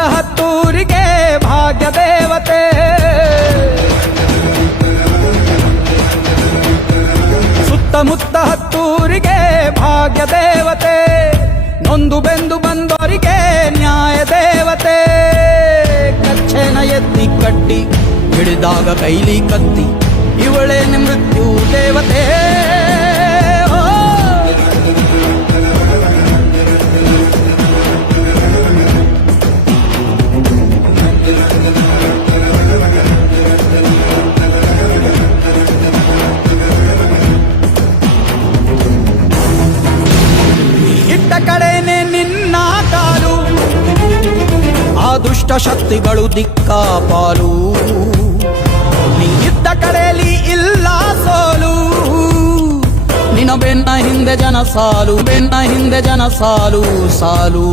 ಹತ್ತೂರಿಗೆ ಭಾಗ್ಯ ದೇವತೆ. ಸುತ್ತಮುತ್ತ ಹತ್ತೂರಿಗೆ ಭಾಗ್ಯ ದೇವತೆ. ನೊಂದು ಬೆಂದು ಬಂದವರಿಗೆ ನ್ಯಾಯ ದೇವತೆ. ಕಚ್ಚೆನ ಎತ್ತಿ ಕಟ್ಟಿ, ಹಿಡಿದಾಗ ಕೈಲಿ ಕತ್ತಿ, ಇವಳೇನೆ ಮೃತ್ಯು ದೇವತೆ. ದುಷ್ಟ ಶಕ್ತಿಗಳು ದಿಕ್ಕಾಪಾಲು. ನೀ ಇದ್ದ ಕಡೆಯಲ್ಲಿ ಇಲ್ಲ ಸೋಲು. ನಿನ್ನ ಬೆನ್ನ ಹಿಂದೆ ಜನ ಸಾಲು, ಬೆನ್ನ ಹಿಂದೆ ಜನ ಸಾಲು ಸಾಲು.